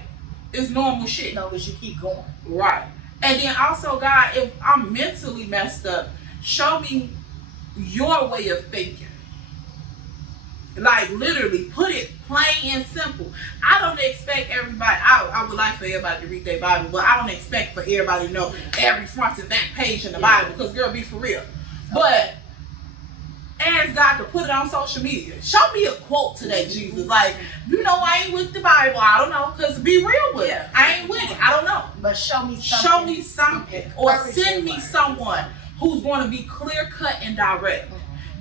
It's normal shit. No, because you keep going. Right. And then also, God, if I'm mentally messed up, show me your way of thinking. Like, literally, put it plain and simple. I don't expect everybody, I would like for everybody to read their Bible, but I don't expect for everybody to know every front and back page in the Bible, because, girl, be for real. But ask God to put it on social media. Show me a quote today, Jesus. Like, you know, I ain't with the Bible. I don't know, because be real with it. I ain't with it. I don't know. But show me something. Show me something. Or send me someone who's going to be clear cut and direct.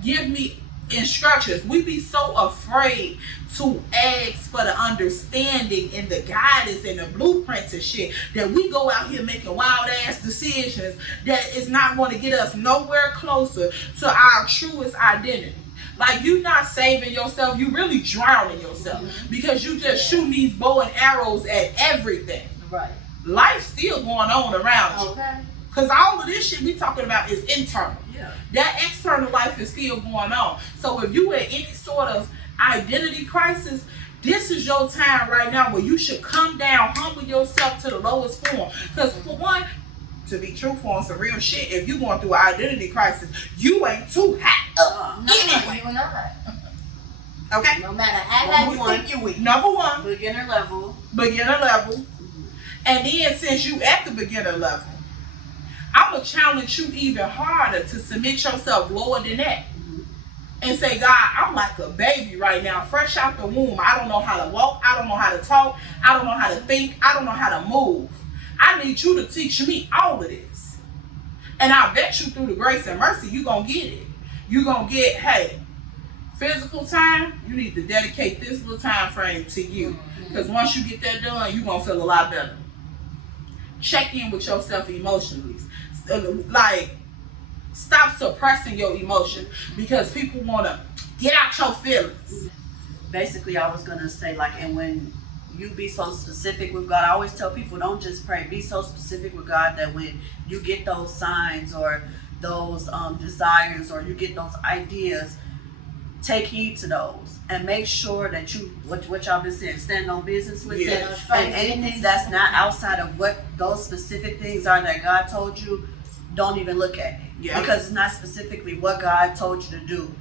Give me instructions. We be so afraid to ask for the understanding and the guidance and the blueprints and shit that we go out here making wild ass decisions that is not going to get us nowhere closer to our truest identity. Like, you not saving yourself, you really drowning yourself because you just shooting these bow and arrows at everything. Right. Life's still going on around you. Okay. Because all of this shit we talking about is internal. Yeah. That external life is still going on. So if you in any sort of identity crisis, this is your time right now where you should come down, humble yourself to the lowest form. Because for one, to be truthful on some real shit, if you going through an identity crisis, you ain't too hot up. No, you're not. Okay? No matter how you think you weak. Number one, Beginner level. And then since you at the beginner level, I'm going to challenge you even harder to submit yourself lower than that. And say, God, I'm like a baby right now, fresh out the womb. I don't know how to walk. I don't know how to talk. I don't know how to think. I don't know how to move. I need you to teach me all of this. And I bet you through the grace and mercy, you're going to get it. You're going to get, hey, physical time, you need to dedicate this little time frame to you. Because once you get that done, you're going to feel a lot better. Check in with yourself emotionally. Like, stop suppressing your emotion because people want to get out your feelings. Basically, I was going to say, like, and when you be so specific with God, I always tell people, don't just pray. Be so specific with God that when you get those signs or those desires or you get those ideas, take heed to those and make sure that you, what y'all been saying, stand on business with it. And anything that's not outside of what those specific things are that God told you, don't even look at it. Yeah. Because it's not specifically what God told you to do,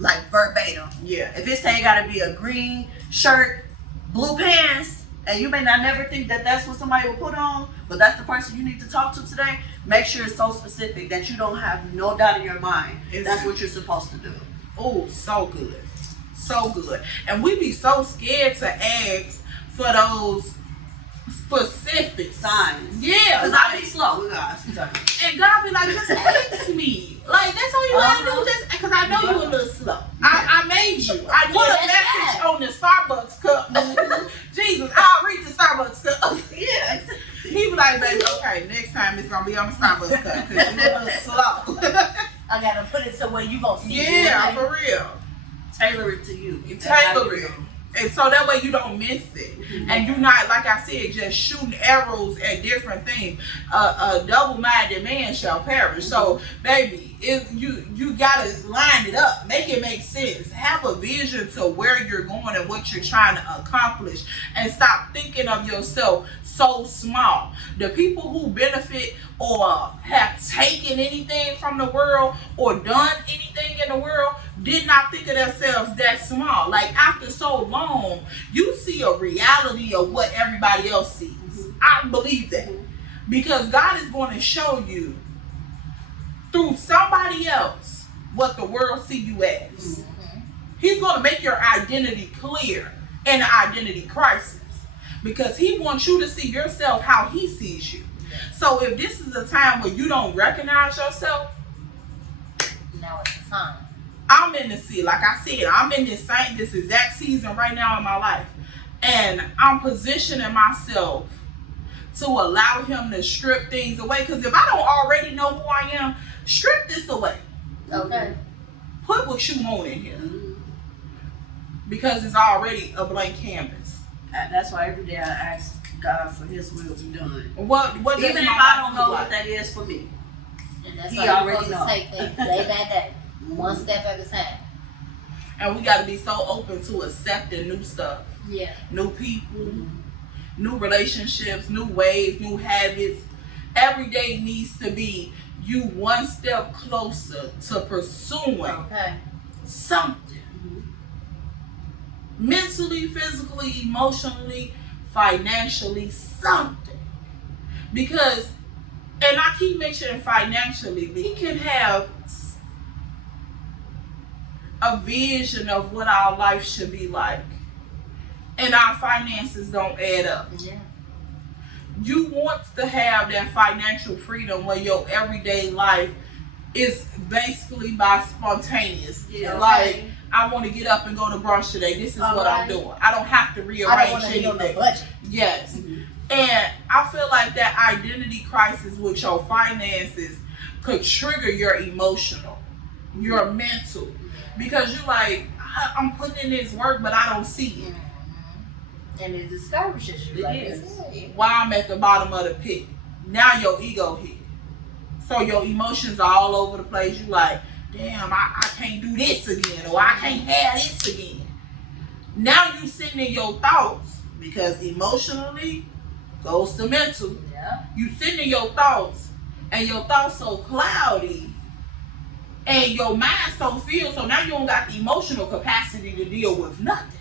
like verbatim. Yeah. If it say it gotta be a green shirt, blue pants, and you may not never think that that's what somebody will put on, but that's the person you need to talk to today, make sure it's so specific that you don't have no doubt in your mind. That's what you're supposed to do. Oh, so good. So good. And we be so scared to ask for those specific signs. Yeah. Because I be slow with God sometimes. And God be like, just ask me. Like, that's all you gotta do. Just because I know you a little slow. I made you. I put a message on the Starbucks cup. Jesus, I'll read the Starbucks cup. Yeah. He be like, baby, okay, next time it's gonna be on the Starbucks cup because you're a little slow. I gotta put it so where you gonna see it. Yeah, for real. Tailor it to you. Tailor it. And so that way you don't miss it. And you're not, like I said, just shooting arrows at different things. A double-minded man shall perish. So, baby, you got to line it up. Make it make sense. Have a vision to where you're going and what you're trying to accomplish. And stop thinking of yourself so small. The people who benefit or have taken anything from the world or done anything in the world did not think of themselves that small. Like, after so long, you see a reality of what everybody else sees. I believe that. Because God is going to show you through somebody else what the world see you as. He's going to make your identity clear in an identity crisis. Because he wants you to see yourself how he sees you. So if this is a time where you don't recognize yourself, now it's the time. I'm in the sea. Like I said, I'm in this exact season right now in my life. And I'm positioning myself to allow him to strip things away. Because if I don't already know who I am, strip this away. Okay. Put what you want in here. Because it's already a blank canvas. And that's why every day I ask God for his will to be done. What even if I don't know what that is for me. And that's He why you're already supposed to take things day by day. One step at a time. And we got to be so open to accepting new stuff. Yeah. New people, new relationships, new ways, new habits. Every day needs to be you one step closer to pursuing something. Mentally, physically, emotionally, financially, something. Because, and I keep mentioning financially, we can have a vision of what our life should be like, and our finances don't add up. Yeah. You want to have that financial freedom where your everyday life is basically by spontaneous. Yeah. Like, I want to get up and go to brunch today. This is what I'm doing. I don't have to rearrange I don't want to be on the budget. Yes. And I feel like that identity crisis with your finances could trigger your emotional, your mental. Because you're like, I'm putting in this work, but I don't see it. And it discourages you. Why I'm at the bottom of the pit. Now your ego hit. So your emotions are all over the place. You like, damn, I can't do this again, or I can't have this again. Now you sitting in your thoughts, because emotionally goes to mental. Yeah. You sitting in your thoughts, and your thoughts so cloudy, and your mind so filled, so now you don't got the emotional capacity to deal with nothing.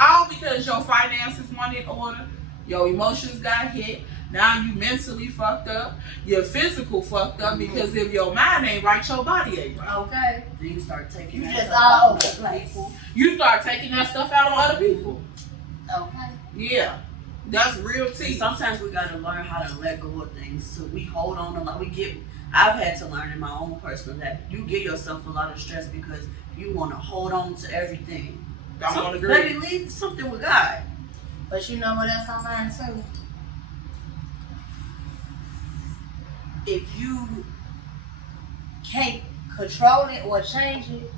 All because your finances weren't in order, your emotions got hit. Now you mentally fucked up, your physical fucked up, because if your mind ain't right, your body ain't right. Okay. Then you start taking You that just stuff all out over the on place. people. You start taking that stuff out on other people. Okay. Yeah, that's real And tea. sometimes we gotta learn how to let go of things. So we hold on a lot. I've had to learn in my own personal that you give yourself a lot of stress because you want to hold on to everything. Don't want to agree. Maybe leave something with God. But you know what else I learned too? If you can't control it or change it,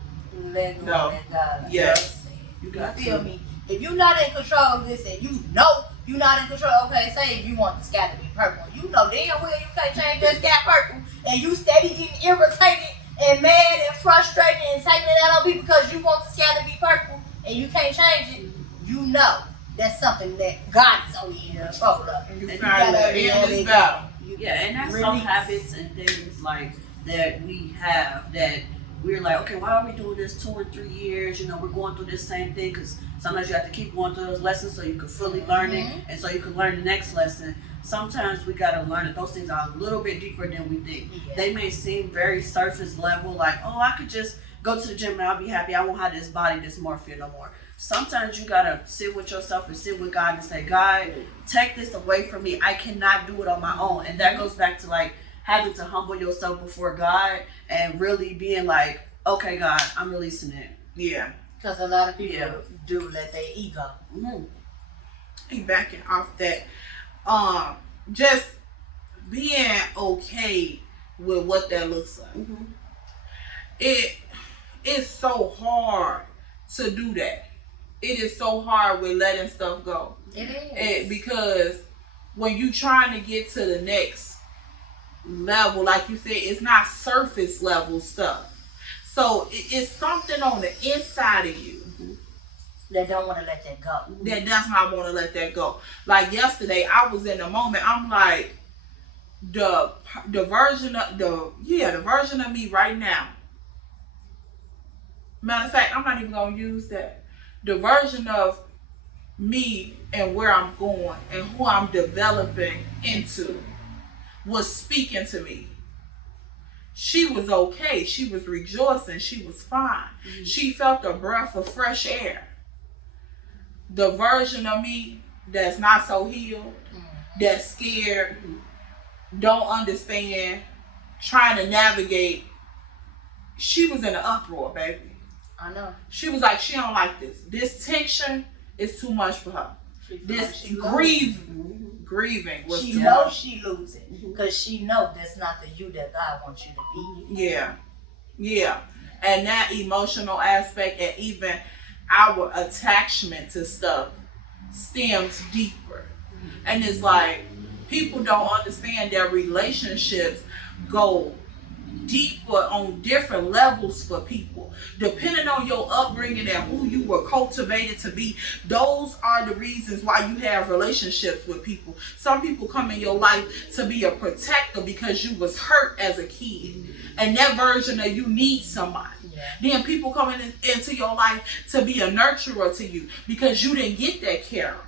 let go No. let God. Yes. You You got feel to. me? If you're not in control of this and you know you're not in control, okay, say if you want the sky to be purple, you know damn well you can't change that sky purple, and you steady getting irritated and mad and frustrated and taking it out on people because you want the sky to be purple and you can't change it, you know that's something that God is only in control of. And you And find gotta the endless battle. Yeah, and that's some Release. habits and things like that we have that we're like, okay, why are we doing this 2 or 3 years? You know, we're going through this same thing because sometimes you have to keep going through those lessons so you can fully learn it and so you can learn the next lesson. Sometimes we got to learn that those things are a little bit deeper than we think. Yeah. They may seem very surface level, like, oh, I could just go to the gym and I'll be happy. I won't have this body dysmorphia no more. Sometimes you got to sit with yourself and sit with God and say, God, take this away from me. I cannot do it on my own. And that goes back to like having to humble yourself before God and really being like, okay, God, I'm releasing it. Yeah. Because a lot of people do let their ego. Keep backing off that. Just being okay with what that looks like. It's so hard to do that. it is so hard with letting stuff go. It is. Because when you trying to get to the next level, like you said, it's not surface level stuff. So it's something on the inside of you that don't want to let that go. That does not want to let that go. Like yesterday, I was in the moment. I'm like, the version of me right now. Matter of fact, I'm not even gonna use that. The version of me and where I'm going and who I'm developing into was speaking to me. She was okay. She was rejoicing. She was fine. Mm-hmm. She felt a breath of fresh air. The version of me that's not so healed, that's scared, don't understand, trying to navigate, she was in an uproar, baby. I know. She was like, she don't like this. This tension is too much for her. This grieving was she too knows much. She losing because she knows that's not the you that God wants you to be. Yeah. And that emotional aspect and even our attachment to stuff stems deeper. And it's like, people don't understand that relationships go deeper on different levels for people. Depending on your upbringing and who you were cultivated to be, those are the reasons why you have relationships with people. Some people come in your life to be a protector because you was hurt as a kid. And that version of you needs somebody. Yeah. Then people coming into your life to be a nurturer to you because you didn't get that caring.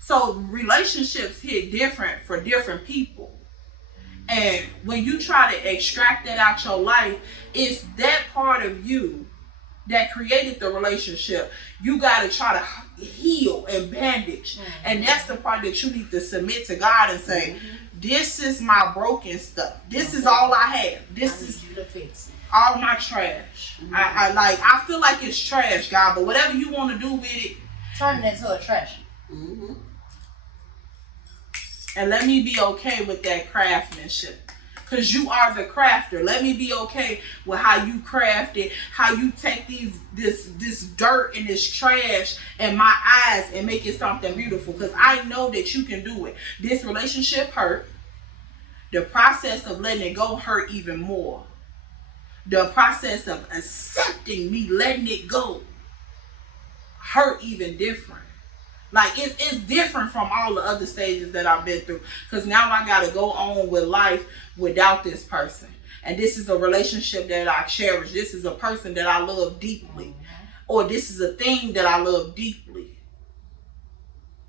So relationships hit different for different people. And when you try to extract that out your life, it's that part of you that created the relationship. You got to try to heal and bandage. Mm-hmm. And that's the part that you need to submit to God and say, this is my broken stuff. This is all I have. This is all my trash. Mm-hmm. I feel like it's trash, God, but whatever you want to do with it, turn it into a trash. Mm-hmm. And let me be okay with that craftsmanship. Because you are the crafter. Let me be okay with how you craft it. How you take this dirt and this trash in my eyes and make it something beautiful. Because I know that you can do it. This relationship hurt. The process of letting it go hurt even more. The process of accepting me letting it go hurt even different. Like, it's different from all the other stages that I've been through. Because now I got to go on with life without this person. And this is a relationship that I cherish. This is a person that I love deeply. Or this is a thing that I love deeply.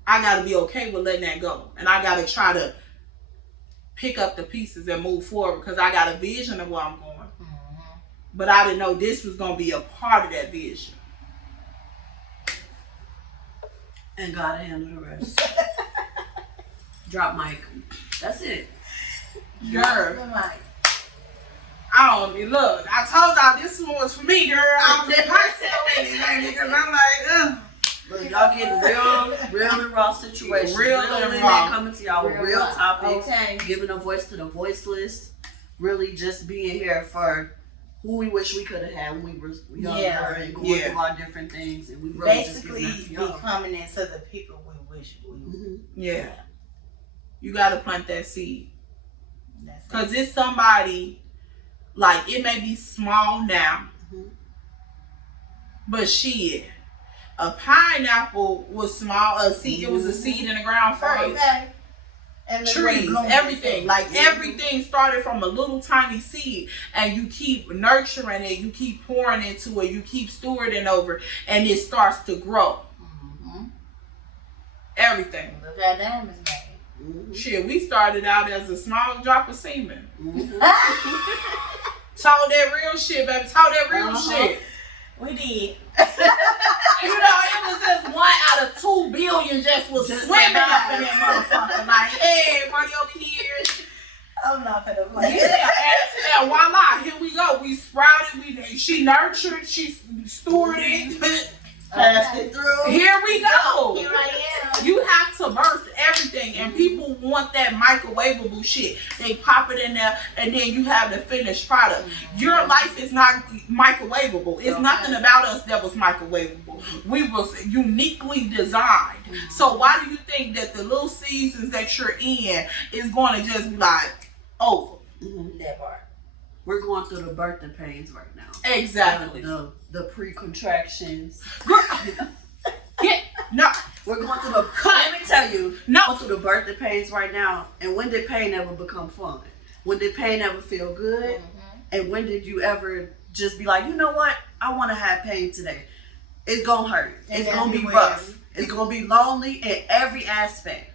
I got to be okay with letting that go. And I got to try to pick up the pieces and move forward. Because I got a vision of where I'm going. But I didn't know this was going to be a part of that vision. And God handle the rest. Drop mic. That's it. Girl. I don't look. I told y'all this one was for me, girl. I was personal because I'm like, ugh. But y'all getting real and raw situations. Real and raw. Coming to y'all with real topics. Okay. Giving a voice to the voiceless. Really just being here for who we wish we could have had when we were younger and going through our different things. And we really basically just becoming into the people we wish we were. Yeah. You got to plant that seed. Because it's somebody, like, it may be small now, but shit, a pineapple was small, a seed, it was a seed in the ground first. Okay. And trees, everything. Like everything started from a little tiny seed, and you keep nurturing it, you keep pouring into it, you keep stewarding over it, and it starts to grow. Everything. Look at that, Miss Maggie. Shit, we started out as a small drop of semen. Talk that real shit, baby. Talk that real shit. We did. You know, it was just 1 out of 2 billion just was swimming up in that motherfucker. Like, hey, everybody over here. I'm not gonna play. Yeah, voila, here we go. We sprouted. She nurtured. She stewarded. Passed it through. Here we go. Here I am. You have to birth everything, and people want that microwavable shit. They pop it in there, and then you have the finished product. Your life is not microwavable. It's nothing about us that was microwavable. We was uniquely designed. So why do you think that the little seasons that you're in is going to just be like over? That part. We're going through the birthing pains right now. Exactly. The pre-contractions. No. We're going through the. Let me tell you. No. We're going through the birthing pains right now. And when did pain ever become fun? When did pain ever feel good? And when did you ever just be like, you know what? I want to have pain today. It's gonna hurt. It's gonna be rough. It's gonna be lonely in every aspect.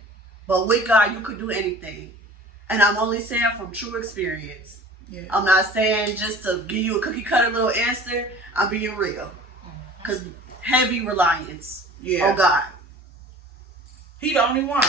But with God, you could do anything. And I'm only saying from true experience. Yeah. I'm not saying just to give you a cookie cutter little answer. I'm being real. Because heavy reliance on God. He the only one.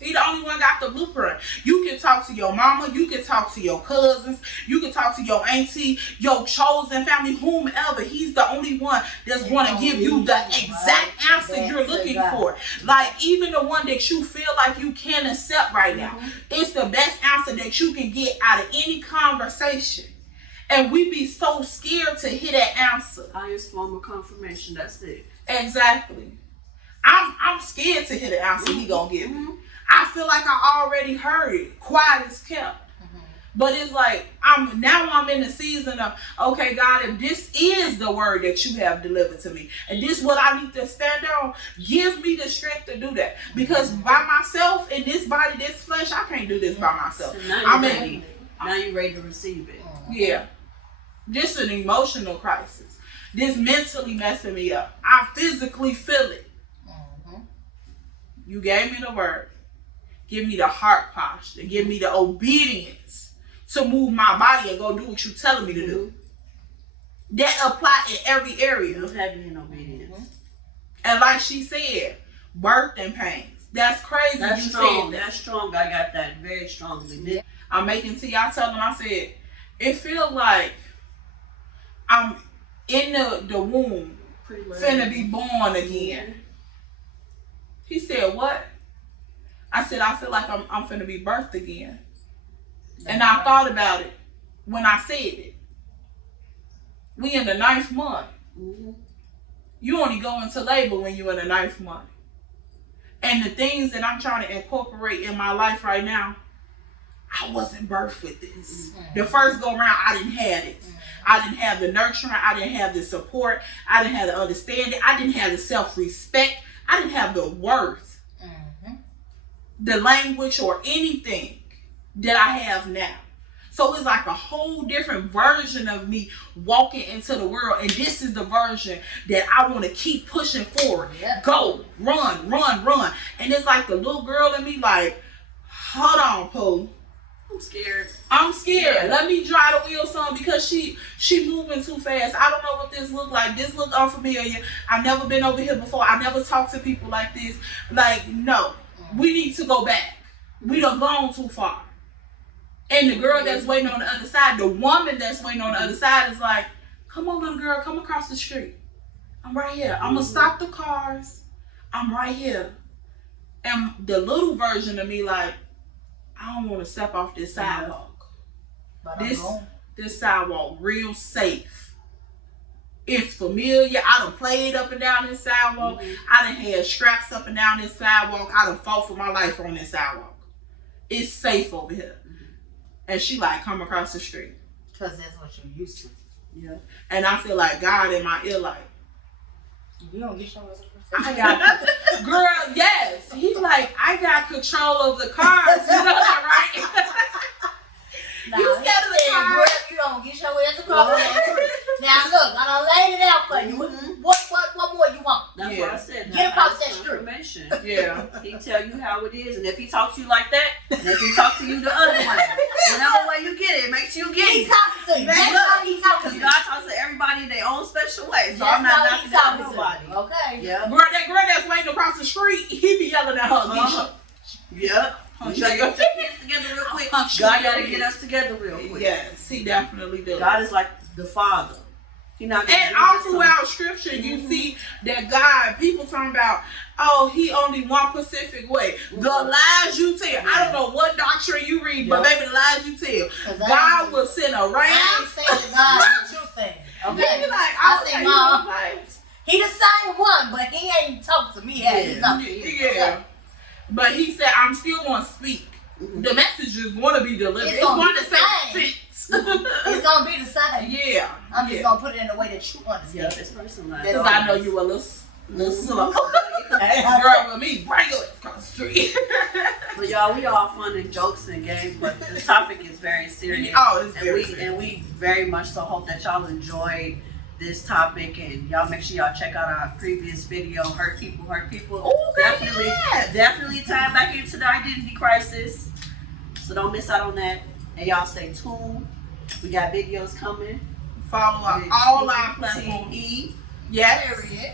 He the only one got the blueprint. You can talk to your mama. You can talk to your cousins. You can talk to your auntie, your chosen family, whomever. He's the only one that's going to give you the exact answer you're looking for. Like, even the one that you feel like you can't accept right now. It's the best answer that you can get out of any conversation. And we be so scared to hear that answer. Highest form of confirmation. That's it. Exactly. I'm scared to hear the answer he gonna give me. I feel like I already heard it. Quiet as kept. But it's like I'm in the season of, okay, God, if this is the word that you have delivered to me, and this is what I need to stand on, give me the strength to do that. Because by myself in this body, this flesh, I can't do this by myself. So now you're ready. Now you're ready to receive it. Yeah. This is an emotional crisis. This mentally messing me up. I physically feel it. You gave me the word. Give me the heart posture. Give me the obedience to move my body and go do what you're telling me to do. That apply in every area. No heavy in obedience. And like she said, birthing pains. That's crazy. That's you strong. said that. That's strong. I got that very strongly. I'm making tea. I tell them, I said, it feels like I'm in the womb, finna be born again. He said, what? I said, I feel like I'm finna be birthed again. And I thought about it when I said it. We in the 9th month. You only go into labor when you're in the 9th month. And the things that I'm trying to incorporate in my life right now, I wasn't birthed with this. The first go around, I didn't have it. I didn't have the nurturing. I didn't have the support. I didn't have the understanding. I didn't have the self-respect. I didn't have the worth, the language, or anything that I have now. So it's like a whole different version of me walking into the world. And this is the version that I want to keep pushing forward. Go, run, run, run. And it's like the little girl in me like, hold on, Pooh. I'm scared. Let me dry the wheel some because she moving too fast. I don't know what this look like. This look unfamiliar. I've never been over here before. I never talked to people like this. Like, no. We need to go back. We done gone too far. And the girl that's waiting on the other side, the woman that's waiting on the other side is like, come on, little girl, come across the street. I'm right here. I'm going to stop the cars. I'm right here. And the little version of me like, I don't want to step off this sidewalk. This sidewalk real safe. It's familiar. I done played up and down this sidewalk. I done had straps up and down this sidewalk. I done fought for my life on this sidewalk. It's safe over here. And she like, come across the street. Because that's what you're used to. Yeah. And I feel like God in my ear like, you don't get yours. I got, girl, yes. He's like, I got control of the cars. You know that, right? Nah, you scared of the cars? You don't get your ass a car. Now look, I done laid it out for you. What more you want? That's what I said. Get across that street. Yeah. He tell you how it is, and if he talks to you like that, and if he talks to you the other way, whatever way you get it, make sure you get it. He talks to you. That's how he talks to you. Because God talks to everybody in their own special way. So I'm not knocking down nobody. Okay. Yeah. Girl that's waiting across the street, he be yelling at her. Yep. You gotta get your kids together real quick. God gotta get us together real quick. Yes, he definitely does. God is like the Father. And all throughout scripture, you see that God, people talking about, oh, he only one specific way. The lies you tell. I don't know what doctrine you read, but maybe the lies you tell. God will send a rain. I ain't saying God what you saying. Okay. You like, I say, Mom, he the same one, but he ain't talking to me. Yeah. But he said, I'm still going to speak. The message is going to be delivered. It's going to say sense. It's going to be the same. Yeah. I'm just going to put it in a way that you understand. Yeah, it's personalized. Because I know you a little slow. Girl with me, bring it across the street. But y'all, we all fun and jokes and games, but the topic is very serious. Oh, it's very serious. And we very much so hope that y'all enjoyed this topic, and y'all make sure y'all check out our previous video, Hurt People. Oh, definitely tie back into the identity crisis. So don't miss out on that. And y'all stay tuned. We got videos coming. Follow up all our platforms. QTE. Yes.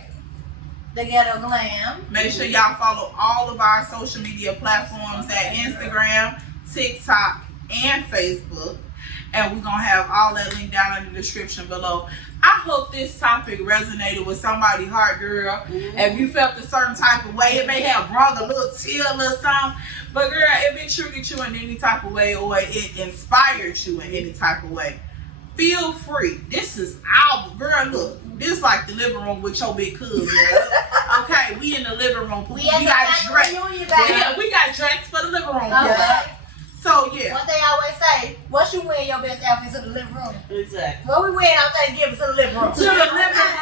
The Ghetto Glam. Make sure y'all follow all of our social media platforms at Instagram, TikTok, and Facebook. And we're going to have all that linked down in the description below. I hope this topic resonated with somebody's heart, girl. If you felt a certain type of way, it may have brought a little tear or something. But girl, if it triggered you in any type of way or it inspired you in any type of way, feel free. This is our, girl, look, this is like the living room with your big cousin. Okay, we in the living room. We got dressed. Yeah, we got dressed for the living room. Okay. So, yeah. One thing I always say, what you wear your best outfit to the living room? Exactly. What we wear our Thanksgiving to the living room? To the living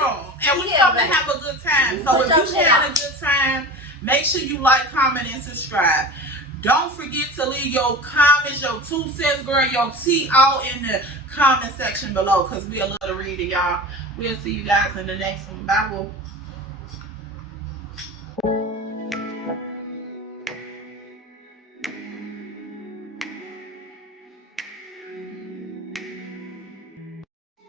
room. And we come to have a good time. So if you're having a good time, make sure you like, comment, and subscribe. Don't forget to leave your comments, your 2 cents, girl, your tea all in the comment section below, because we love to read it, y'all. We'll see you guys in the next one. Bye.